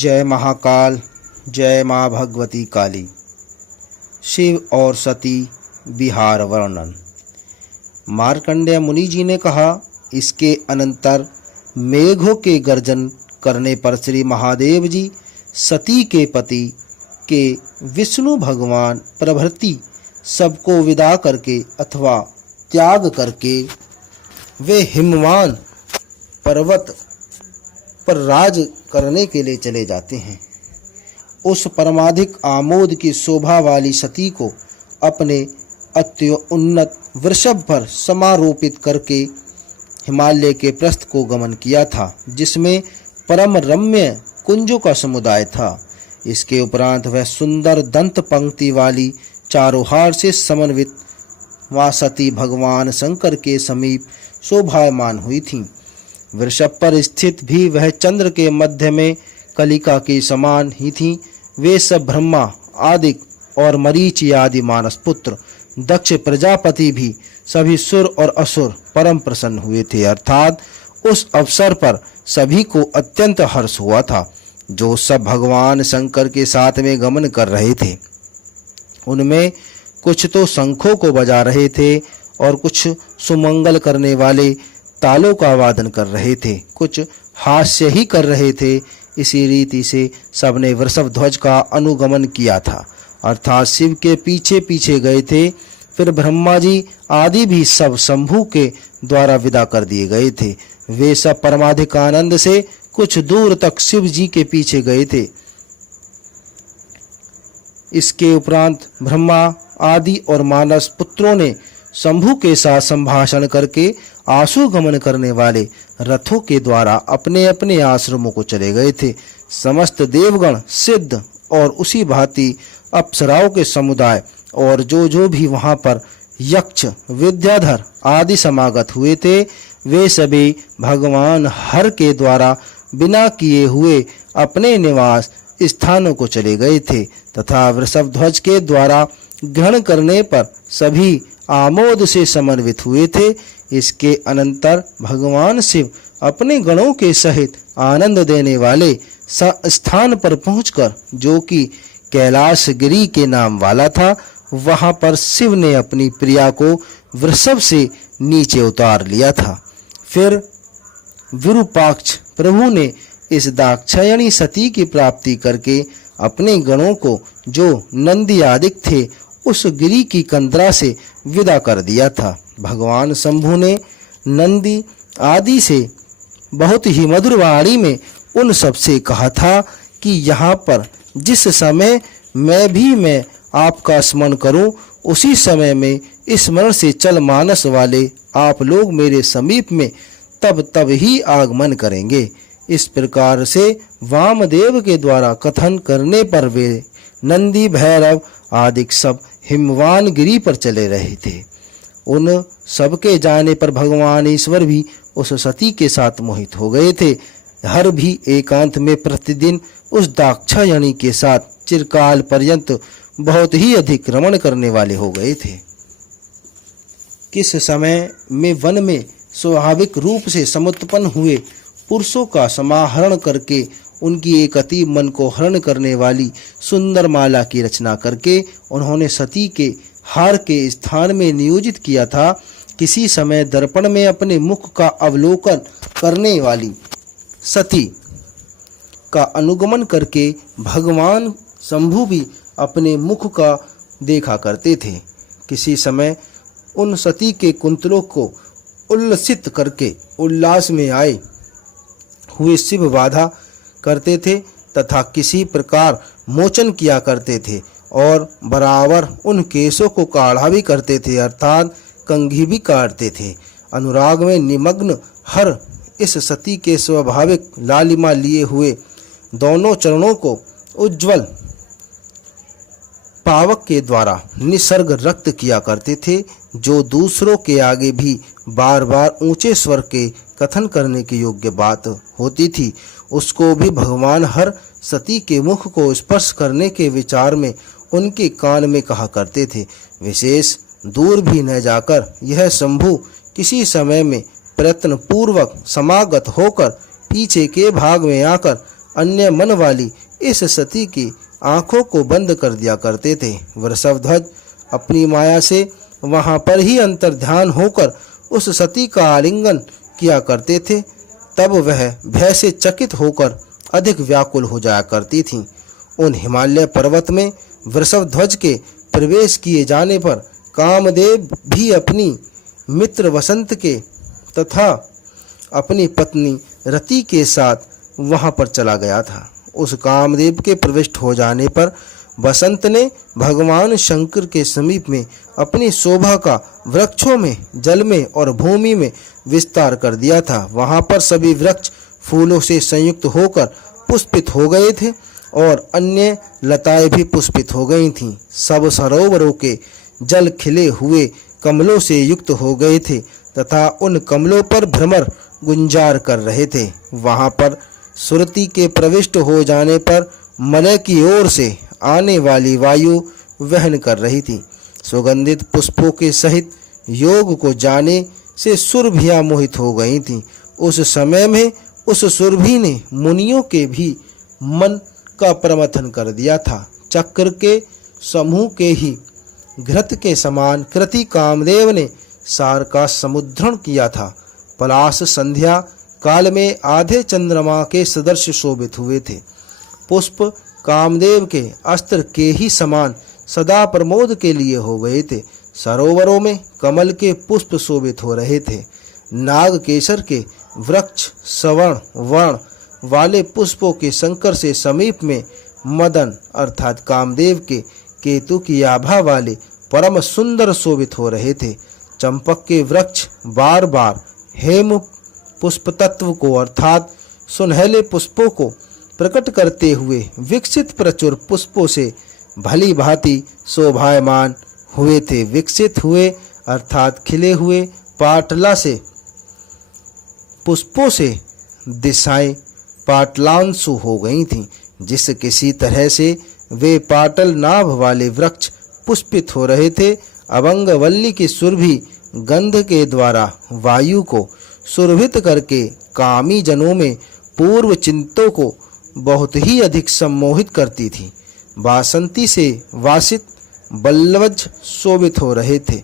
जय महाकाल, जय माँ भगवती काली। शिव और सती विहार वर्णन। मार्कंडेय मुनि जी ने कहा, इसके अनंतर मेघों के गर्जन करने पर श्री महादेव जी सती के पति के विष्णु भगवान प्रभृति सबको विदा करके अथवा त्याग करके वे हिमवान पर्वत पर राज करने के लिए चले जाते हैं। उस परमाधिक आमोद की शोभा वाली सती को अपने अत्युन्नत वृषभ पर समारोपित करके हिमालय के प्रस्थ को गमन किया था, जिसमें परम रम्य कुंजों का समुदाय था। इसके उपरांत वह सुंदर दंत पंक्ति वाली चारों हार से समन्वित मां सती भगवान शंकर के समीप शोभायमान हुई थीं। वृषभ पर स्थित भी वह चंद्र के मध्य में कलिका के समान ही थीं। वे सब ब्रह्मा आदि और मरीचि आदि मानस पुत्र दक्ष प्रजापति भी सभी सुर और असुर परम प्रसन्न हुए थे। अर्थात उस अवसर पर सभी को अत्यंत हर्ष हुआ था। जो सब भगवान शंकर के साथ में गमन कर रहे थे, उनमें कुछ तो शंखों को बजा रहे थे और कुछ सुमंगल करने वाले तालों का वादन कर रहे थे, कुछ हास्य ही कर रहे थे। इसी रीति से सबने वृषभ ध्वज का अनुगमन किया था, अर्थात शिव के पीछे पीछे गए थे। फिर ब्रह्मा जी आदि भी सब शंभु के द्वारा विदा कर दिए गए थे। वे सब परमाधिक आनंद से कुछ दूर तक शिव जी के पीछे गए थे। इसके उपरांत ब्रह्मा आदि और मानस पुत्रों ने शंभु के साथ संभाषण करके आशु गमन करने वाले रथों के द्वारा अपने अपने आश्रमों को चले गए थे। समस्त देवगण, सिद्ध और उसी भांति अप्सराओं के समुदाय और जो भी वहां पर यक्ष, विद्याधर आदि समागत हुए थे, वे सभी भगवान हर के द्वारा बिना किए हुए अपने निवास स्थानों को चले गए थे तथा वृषभ ध्वज के द्वारा ग्रहण करने पर सभी आमोद से समन्वित हुए थे। इसके अनंतर भगवान शिव अपने गणों के सहित आनंद देने वाले स्थान पर पहुंचकर, जो कि कैलाश गिरी के नाम वाला था, वहां पर शिव ने अपनी प्रिया को वृषभ से नीचे उतार लिया था। फिर विरूपाक्ष प्रभु ने इस दाक्षायणी सती की प्राप्ति करके अपने गणों को, जो नंदी आदि थे, उस गिरी की कंदरा से विदा कर दिया था। भगवान शंभु ने नंदी आदि से बहुत ही मधुर वाणी में उन सब से कहा था कि यहाँ पर जिस समय मैं आपका स्मरण करूं, उसी समय में स्मरण से चल मानस वाले आप लोग मेरे समीप में तब ही आगमन करेंगे। इस प्रकार से वामदेव के द्वारा कथन करने पर वे नंदी, भैरव आदि सब हिमवान गिरी पर चले रहे थे। उन सबके जाने पर भगवान ईश्वर भी उस सती के साथ मोहित हो गए थे। हर भी एकांत में प्रतिदिन उस दाक्षायणी के साथ चिरकाल पर्यंत बहुत ही अधिक रमण करने वाले हो गए थे। किस समय में वन में स्वाभाविक रूप से समुत्पन्न हुए पुरुषों का समाहरण करके उनकी एक अति मन को हरण करने वाली सुंदर माला की रचना करके उन्होंने सती के हार के स्थान में नियोजित किया था। किसी समय दर्पण में अपने मुख का अवलोकन करने वाली सती का अनुगमन करके भगवान शंभु भी अपने मुख का देखा करते थे। किसी समय उन सती के कुंतलों को उल्लसित करके उल्लास में आए हुए शिव बाधा करते थे तथा किसी प्रकार मोचन किया करते थे और बराबर उन केशों को काढ़ा भी करते थे, अर्थात कंघी भी काटते थे। अनुराग में निमग्न हर इस सती के स्वाभाविक लालिमा लिए हुए दोनों चरणों को उज्जवल पावक के द्वारा निसर्ग रक्त किया करते थे, जो दूसरों के आगे भी बार बार ऊंचे स्वर के कथन करने की योग्य बात होती थी, उसको भी भगवान हर सती के मुख को स्पर्श करने के विचार में उनके कान में कहा करते थे। विशेष दूर भी न जाकर यह शंभु किसी समय में प्रयत्न पूर्वक समागत होकर पीछे के भाग में आकर अन्य मन वाली इस सती की आंखों को बंद कर दिया करते थे। वृषभध्वज अपनी माया से वहां पर ही अंतर्ध्यान होकर उस सती का आलिंगन किया करते थे। तब वह भय से चकित होकर अधिक व्याकुल हो जाया करती थीं। उन हिमालय पर्वत में वृषभध्वज के प्रवेश किए जाने पर कामदेव भी अपनी मित्र वसंत के तथा अपनी पत्नी रति के साथ वहां पर चला गया था। उस कामदेव के प्रविष्ट हो जाने पर बसंत ने भगवान शंकर के समीप में अपनी शोभा का वृक्षों में, जल में और भूमि में विस्तार कर दिया था। वहां पर सभी वृक्ष फूलों से संयुक्त होकर पुष्पित हो गए थे और अन्य लताएं भी पुष्पित हो गई थीं। सब सरोवरों के जल खिले हुए कमलों से युक्त हो गए थे तथा उन कमलों पर भ्रमर गुंजार कर रहे थे। वहां पर सुरति के प्रविष्ट हो जाने पर मलय की ओर से आने वाली वायु वहन कर रही थी। सुगंधित पुष्पों के सहित योग को जाने से सुरभियां मोहित हो गई थीं। उस समय में उस सुरभि ने मुनियों के भी मन का प्रमथन कर दिया था। चक्र के समूह के ही घृत के समान कृति कामदेव ने सार का समुद्रण किया था। पलाश संध्या काल में आधे चंद्रमा के सदृश शोभित हुए थे। पुष्प कामदेव के अस्त्र के ही समान सदा प्रमोद के लिए हो गए थे। सरोवरों में कमल के पुष्प शोभित हो रहे थे। नाग केसर के वृक्ष सवर्ण वर्ण वाले पुष्पों के शंकर से समीप में मदन अर्थात कामदेव के केतु की आभा वाले परम सुंदर शोभित हो रहे थे। चंपक के वृक्ष बार बार हेम पुष्प तत्व को अर्थात सुनहले पुष्पों को प्रकट करते हुए विकसित प्रचुर पुष्पों से भली भांति शोभायमान हुए थे। विकसित हुए अर्थात खिले हुए पाटला से पुष्पों से दिशाएं पाटलांशु हो गई थीं। जिस किसी तरह से वे पाटल नाभ वाले वृक्ष पुष्पित हो रहे थे, अभंगवल्ली की सुरभि गंध के द्वारा वायु को सुरभित करके कामी जनों में पूर्व चिंतों को बहुत ही अधिक सम्मोहित करती थी। बासंती से वासित बल्लवज शोभित हो रहे थे।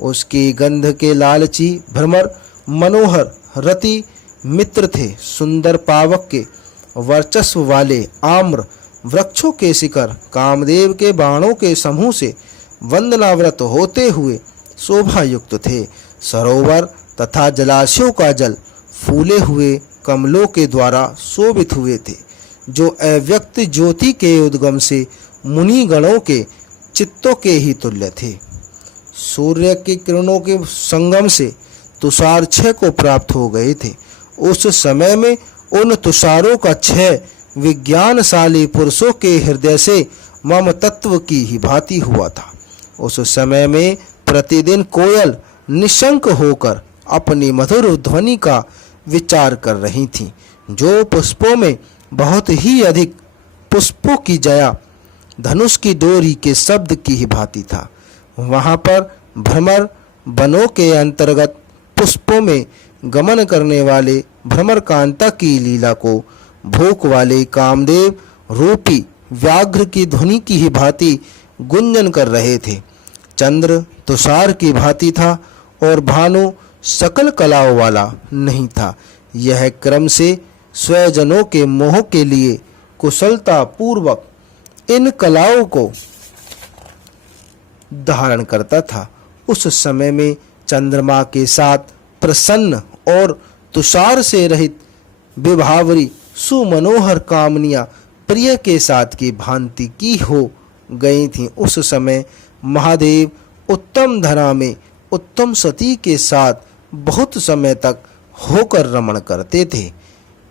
उसकी गंध के लालची भ्रमर मनोहर रति मित्र थे। सुंदर पावक के वर्चस्व वाले आम्र वृक्षों के शिखर कामदेव के बाणों के समूह से वंदनाव्रत होते हुए शोभा युक्त थे। सरोवर तथा जलाशयों का जल फूले हुए कमलों के द्वारा शोभित हुए थे, जो अव्यक्त ज्योति के उद्गम से मुनि गणों के चित्तों के ही तुल्य थे। सूर्य की किरणों के संगम से तुषार क्षय को प्राप्त हो गए थे। उस समय में उन तुषारों का क्षय विज्ञानशाली पुरुषों के हृदय से मम तत्व की ही भांति हुआ था। उस समय में प्रतिदिन कोयल निशंक होकर अपनी मधुर ध्वनि का विचार कर रही थी, जो पुष्पों में बहुत ही अधिक पुष्पों की जया धनुष की डोरी के शब्द की ही भांति था। वहां पर भ्रमर वनों के अंतर्गत पुष्पों में गमन करने वाले भ्रमर कांता की लीला को भूख वाले कामदेव रूपी व्याघ्र की ध्वनि की ही भांति गुंजन कर रहे थे। चंद्र तुषार की भांति था और भानु सकल कलाओं वाला नहीं था। यह क्रम से स्वजनों के मोह के लिए कुशलता पूर्वक इन कलाओं को धारण करता था। उस समय में चंद्रमा के साथ प्रसन्न और तुषार से रहित विभावरी सुमनोहर कामनियां प्रिय के साथ की भांति की हो गई थीं। उस समय महादेव उत्तम धरा में उत्तम सती के साथ बहुत समय तक होकर रमण करते थे।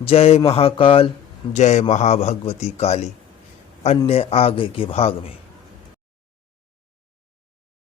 जय महाकाल, जय महाभगवती काली। अन्य आगे के भाग में।